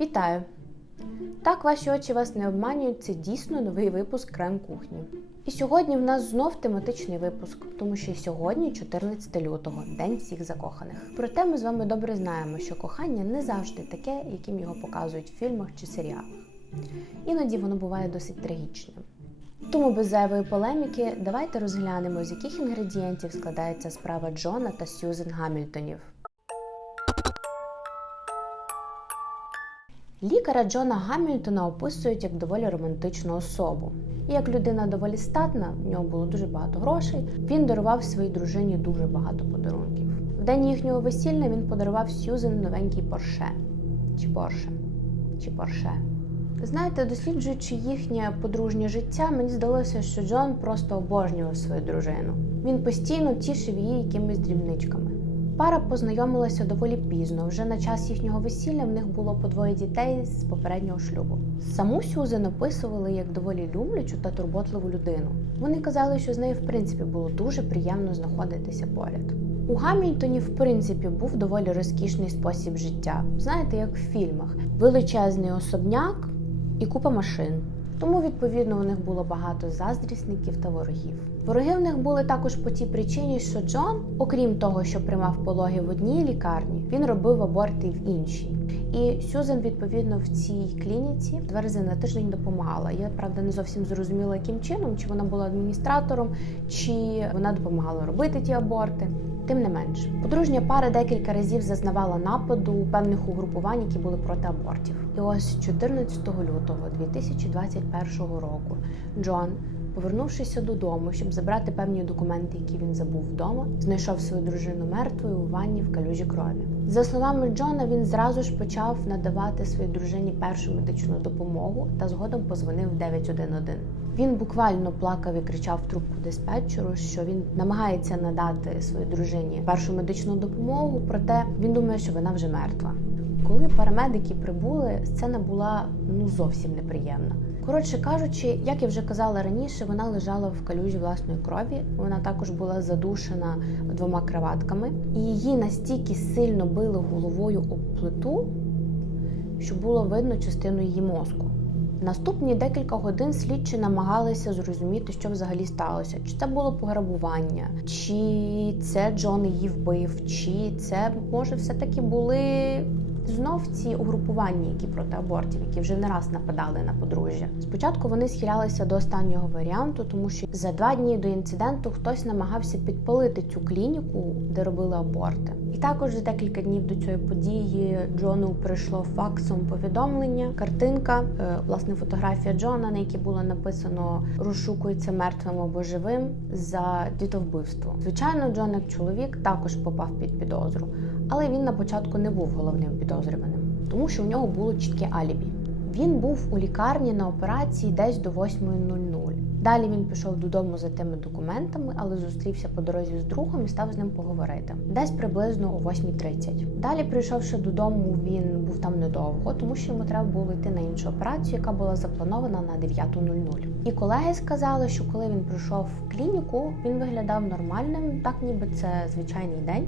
Вітаю! Так, ваші очі вас не обманюють, це дійсно новий випуск крем кухні. І сьогодні в нас знов тематичний випуск, тому що сьогодні 14 лютого, день всіх закоханих. Проте ми з вами добре знаємо, що кохання не завжди таке, яким його показують в фільмах чи серіалах. Іноді воно буває досить трагічним. Тому без зайвої полеміки давайте розглянемо, з яких інгредієнтів складається справа Джона та Сьюзен Гамільтонів. Лікаря Джона Гамільтона описують як доволі романтичну особу. І як людина доволі статна, в нього було дуже багато грошей. Він дарував своїй дружині дуже багато подарунків. В день їхнього весілля він подарував Сьюзен новенький Порше. Чи Порше? Чи Порше. Знаєте, досліджуючи їхнє подружнє життя, мені здалося, що Джон просто обожнював свою дружину. Він постійно тішив її якимись дрібничками. Пара познайомилася доволі пізно. Вже на час їхнього весілля в них було по двоє дітей з попереднього шлюбу. Саму Сюзен описували як доволі люблячу та турботливу людину. Вони казали, що з нею в принципі було дуже приємно знаходитися поряд. У Гамільтоні, в принципі, був доволі розкішний спосіб життя. Знаєте, як в фільмах: величезний особняк і купа машин. Тому, відповідно, у них було багато заздрісників та ворогів. Вороги в них були також по тій причині, що Джон, окрім того, що приймав пологи в одній лікарні, він робив аборти в іншій. І Сюзан, відповідно, в цій клініці два рази на тиждень допомагала. Я правда не зовсім зрозуміла, яким чином, чи вона була адміністратором, чи вона допомагала робити ті аборти. Тим не менш, подружня пара декілька разів зазнавала нападу певних угрупувань, які були проти абортів. І ось 14 лютого 2021 року Джон, повернувшися додому, щоб забрати певні документи, які він забув вдома, знайшов свою дружину мертвою у ванні в калюжі крові. За словами Джона, він зразу ж почав надавати своїй дружині першу медичну допомогу та згодом позвонив 911. Він буквально плакав і кричав в трубку диспетчеру, що він намагається надати своїй дружині першу медичну допомогу, проте він думає, що вона вже мертва. Коли парамедики прибули, сцена була ну зовсім неприємна. Коротше кажучи, як я вже казала раніше, вона лежала в калюжі власної крові. Вона також була задушена двома краватками, і її настільки сильно били головою об плиту, що було видно частину її мозку. Наступні декілька годин слідчі намагалися зрозуміти, що взагалі сталося. Чи це було пограбування, чи це Джон її вбив, чи це може все-таки були знов ці угрупування, які проти абортів, які вже не раз нападали на подружжя. Спочатку вони схилялися до останнього варіанту, тому що за два дні до інциденту хтось намагався підпалити цю клініку, де робили аборти. І також за декілька днів до цієї події Джону прийшло факсом повідомлення, картинка, е, власне, фотографія Джона, на якій було написано розшукується мертвим або живим за дітовбивство. Звичайно, Джон як чоловік також попав під підозру, але він на початку не був головним підозрюваним, тому що у нього було чітке алібі. Він був у лікарні на операції десь до 8.00. Далі він пішов додому за тими документами, але зустрівся по дорозі з другом і став з ним поговорити. Десь приблизно о 8.30. Далі, прийшовши додому, він був там недовго, тому що йому треба було йти на іншу операцію, яка була запланована на 9.00. І колеги сказали, що коли він прийшов в клініку, він виглядав нормальним, так ніби це звичайний день.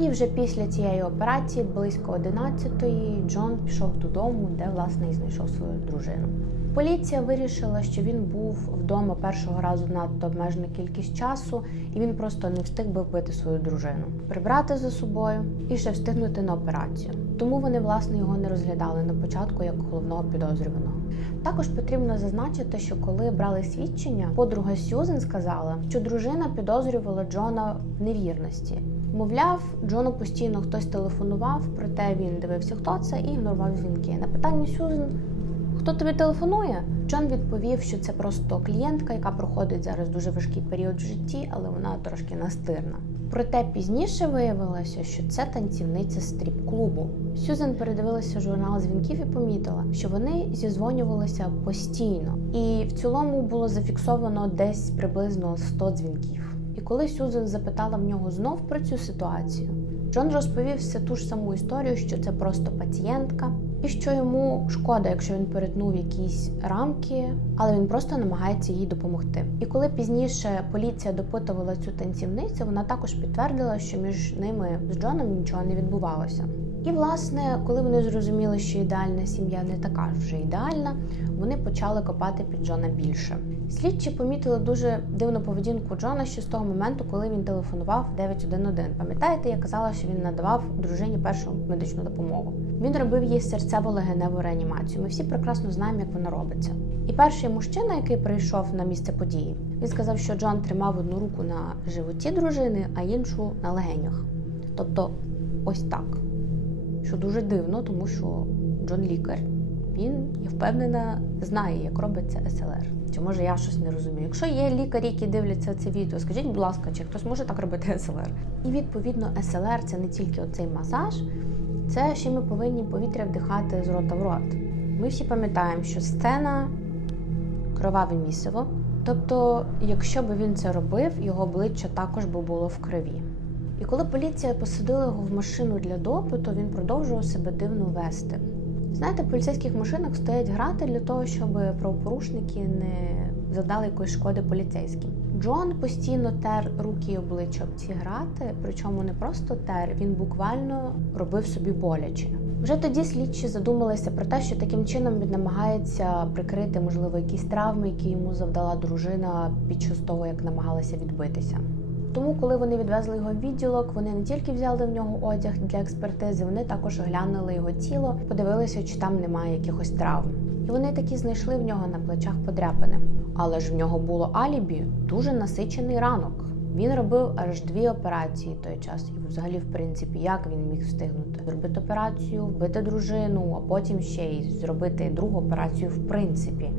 І вже після цієї операції, близько 11-ї, Джон пішов додому, де власне і знайшов свою дружину. Поліція вирішила, що він був вдома першого разу надто обмежену кількість часу, і він просто не встиг би вбити свою дружину, прибрати за собою і ще встигнути на операцію. Тому вони власне його не розглядали на початку як головного підозрюваного. Також потрібно зазначити, що коли брали свідчення, подруга Сьюзен сказала, що дружина підозрювала Джона в невірності. Мовляв, Джону постійно хтось телефонував, проте він дивився, хто це, і ігнорував дзвінки. На питання Сюзен, хто тобі телефонує? Джон відповів, що це просто клієнтка, яка проходить зараз дуже важкий період в житті, але вона трошки настирна. Проте пізніше виявилося, що це танцівниця стріп-клубу. Сюзен передивилася журнал дзвінків і помітила, що вони зізвонювалися постійно, і в цілому було зафіксовано десь приблизно 100 дзвінків. І коли Сюзен запитала в нього знов про цю ситуацію, Джон розповів все ту ж саму історію, що це просто пацієнтка, і що йому шкода, якщо він перетнув якісь рамки, але він просто намагається їй допомогти. І коли пізніше поліція допитувала цю танцівницю, вона також підтвердила, що між ними з Джоном нічого не відбувалося. І власне, коли вони зрозуміли, що ідеальна сім'я не така ж вже ідеальна, вони почали копати під Джона більше. Слідчі помітили дуже дивну поведінку Джона ще з того моменту, коли він телефонував 911. Пам'ятаєте, я казала, що він надавав дружині першу медичну допомогу. Він робив їй серцево-легеневу реанімацію. Ми всі прекрасно знаємо, як вона робиться. І перший мужчина, який прийшов на місце події, він сказав, що Джон тримав одну руку на животі дружини, а іншу на легенях. Тобто, ось так. Що дуже дивно, тому що Джон лікар. Він, я впевнена, знає, як робиться СЛР. Чи може я щось не розумію? Якщо є лікарі, які дивляться це відео, скажіть, будь ласка, чи хтось може так робити СЛР? І відповідно СЛР це не тільки оцей масаж, це ще ми повинні повітря вдихати з рота в рот. Ми всі пам'ятаємо, що сцена кроваве місиво. Тобто, якщо би він це робив, його обличчя також би було в крові. І коли поліція посадила його в машину для допиту, він продовжував себе дивно вести. Знаєте, в поліцейських машинах стоять грати для того, щоб правопорушники не завдали якоїсь шкоди поліцейським. Джон постійно тер руки і обличчя об ці грати, причому не просто тер, він буквально робив собі боляче. Вже тоді слідчі задумалися про те, що таким чином він намагається прикрити, можливо, якісь травми, які йому завдала дружина під час того, як намагалася відбитися. Тому, коли вони відвезли його в відділок, вони не тільки взяли в нього одяг для експертизи, вони також оглянули його тіло, подивилися, чи там немає якихось травм. І вони таки знайшли в нього на плечах подряпини. Але ж в нього було алібі дуже насичений ранок. Він робив аж дві операції той час, і взагалі, в принципі, як він міг встигнути зробити операцію, вбити дружину, а потім ще й зробити другу операцію в принципі.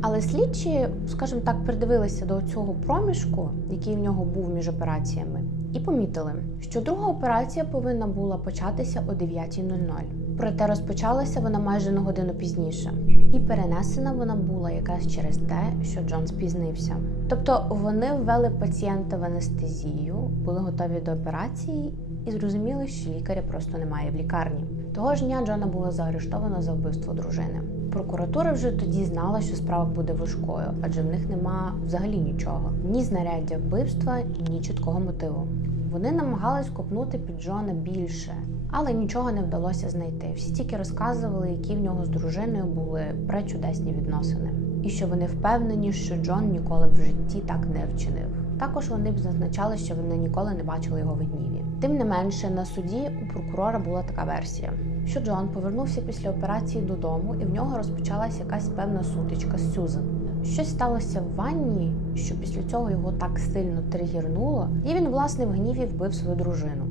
Але слідчі, скажімо так, придивилися до цього проміжку, який в нього був між операціями, і помітили, що друга операція повинна була початися о 9.00. Проте розпочалася вона майже на годину пізніше, і перенесена вона була якраз через те, що Джон спізнився. Тобто вони ввели пацієнта в анестезію, були готові до операції і зрозуміли, що лікаря просто немає в лікарні. Того ж дня Джона було заарештовано за вбивство дружини. Прокуратура вже тоді знала, що справа буде важкою, адже в них нема взагалі нічого: ні знаряддя вбивства, ні чіткого мотиву. Вони намагались копнути під Джона більше, але нічого не вдалося знайти. Всі тільки розказували, які в нього з дружиною були пречудесні відносини, і що вони впевнені, що Джон ніколи б в житті так не вчинив. Також вони б зазначали, що вони ніколи не бачили його в гніві. Тим не менше, на суді у прокурора була така версія, що Джон повернувся після операції додому, і в нього розпочалася якась певна сутичка з Сюзан. Щось сталося в ванні, що після цього його так сильно тригірнуло, і він, власне, в гніві вбив свою дружину.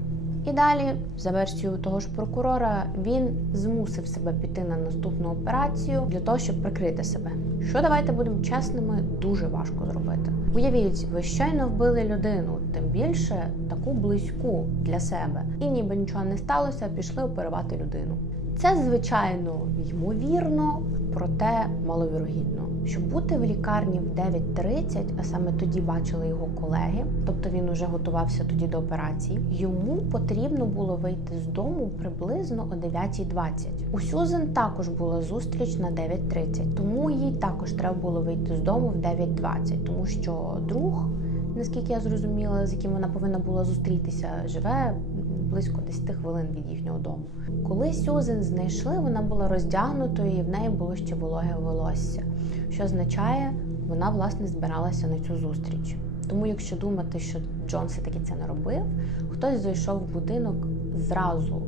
І далі, за версією того ж прокурора, він змусив себе піти на наступну операцію для того, щоб прикрити себе. Що давайте будемо чесними, дуже важко зробити. Уявіть, ви щойно вбили людину, тим більше таку близьку для себе, і ніби нічого не сталося, пішли оперувати людину. Це звичайно ймовірно, проте маловірогідно. Щоб бути в лікарні в 9.30, а саме тоді бачили його колеги, тобто він уже готувався тоді до операції. Йому потрібно було вийти з дому приблизно о 9.20. У Сюзен також була зустріч на 9.30, тому їй також треба було вийти з дому в 9.20, тому що друг, наскільки я зрозуміла, з яким вона повинна була зустрітися, живе близько 10 хвилин від їхнього дому. Коли Сюзен знайшли, вона була роздягнутою і в неї було ще вологе волосся, що означає, вона власне збиралася на цю зустріч. Тому, якщо думати, що Джон все таки це не робив, хтось зайшов в будинок зразу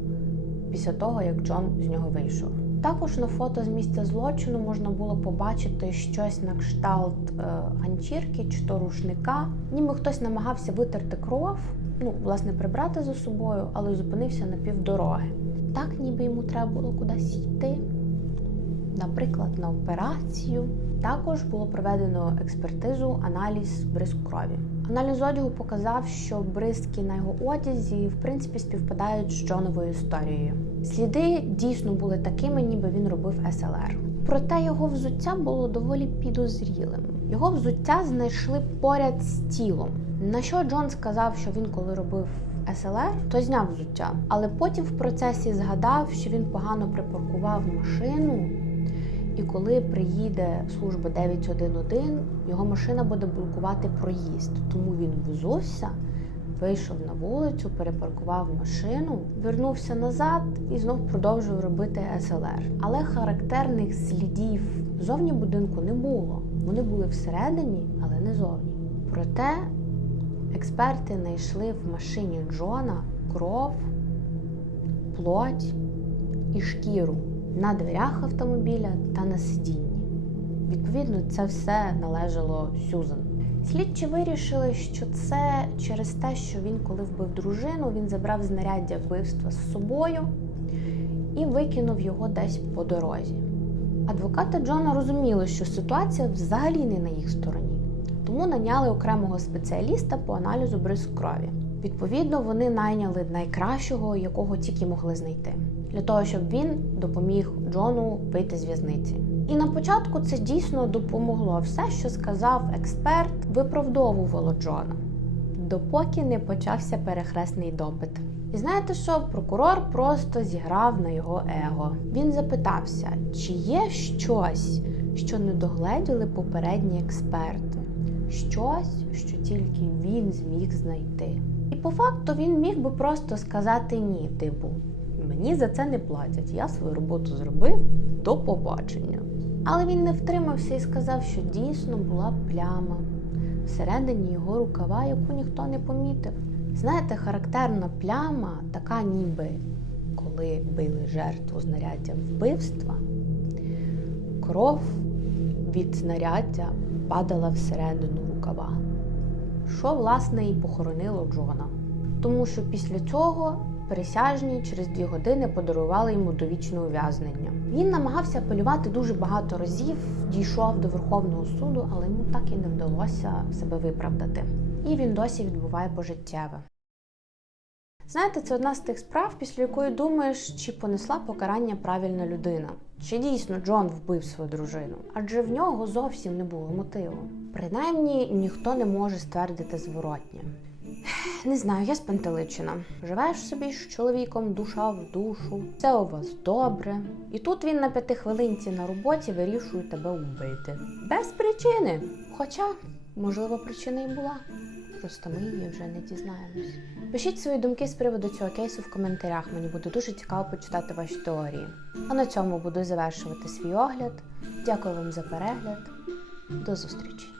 після того, як Джон з нього вийшов. Також на фото з місця злочину можна було побачити щось на кшталт е, ганчірки чи то рушника, ніби хтось намагався витерти кров, ну, власне, прибрати за собою, але зупинився на півдороги. Так, ніби йому треба було кудись йти, наприклад, на операцію. Також було проведено експертизу, аналіз бризку крові. Аналіз одягу показав, що бризки на його одязі в принципі співпадають з Джоновою історією. Сліди дійсно були такими, ніби він робив СЛР. Проте його взуття було доволі підозрілим. Його взуття знайшли поряд з тілом. На що Джон сказав, що він, коли робив СЛР, то зняв взуття. Але потім в процесі згадав, що він погано припаркував машину. І коли приїде служба 911, його машина буде блокувати проїзд. Тому він взувся, вийшов на вулицю, перепаркував машину, вернувся назад і знов продовжив робити СЛР. Але характерних слідів зовні будинку не було. Вони були всередині, але не зовні. Проте експерти знайшли в машині Джона кров, плоть і шкіру на дверях автомобіля та на сидінні. Відповідно, це все належало Сюзан. Слідчі вирішили, що це через те, що він, коли вбив дружину, він забрав знаряддя вбивства з собою і викинув його десь по дорозі. Адвокати Джона розуміли, що ситуація взагалі не на їх стороні, тому наняли окремого спеціаліста по аналізу бризк крові. Відповідно, вони найняли найкращого, якого тільки могли знайти, для того, щоб він допоміг Джону вийти з в'язниці. І на початку це дійсно допомогло. Все, що сказав експерт, виправдовувало Джона, допоки не почався перехресний допит. І знаєте що? Прокурор просто зіграв на його его. Він запитався, чи є щось, що не догледіли попередні експерти, щось, що тільки він зміг знайти. І по факту він міг би просто сказати ні, типу, мені за це не платять, я свою роботу зробив, до побачення. Але він не втримався і сказав, що дійсно була пляма всередині його рукава, яку ніхто не помітив. Знаєте, характерна пляма, така ніби коли били жертву знаряддям вбивства, кров від знаряддя падала всередину рукава, що, власне, і похоронило Джона. Тому що після цього присяжні через дві години подарували йому довічне ув'язнення. Він намагався апелювати дуже багато разів, дійшов до Верховного суду, але йому так і не вдалося себе виправдати. І він досі відбуває пожиттєве. Знаєте, це одна з тих справ, після якої думаєш, чи понесла покарання правильна людина, чи дійсно Джон вбив свою дружину, адже в нього зовсім не було мотиву. Принаймні ніхто не може ствердити зворотнє. Не знаю, я спантеличена. Живеш собі з чоловіком душа в душу, все у вас добре. І тут він на п'ятихвилинці на роботі вирішує тебе вбити. Без причини. Хоча, можливо, причина і була. Просто ми її вже не дізнаємось. Пишіть свої думки з приводу цього кейсу в коментарях. Мені буде дуже цікаво почитати ваші теорії. А на цьому буду завершувати свій огляд. Дякую вам за перегляд. До зустрічі!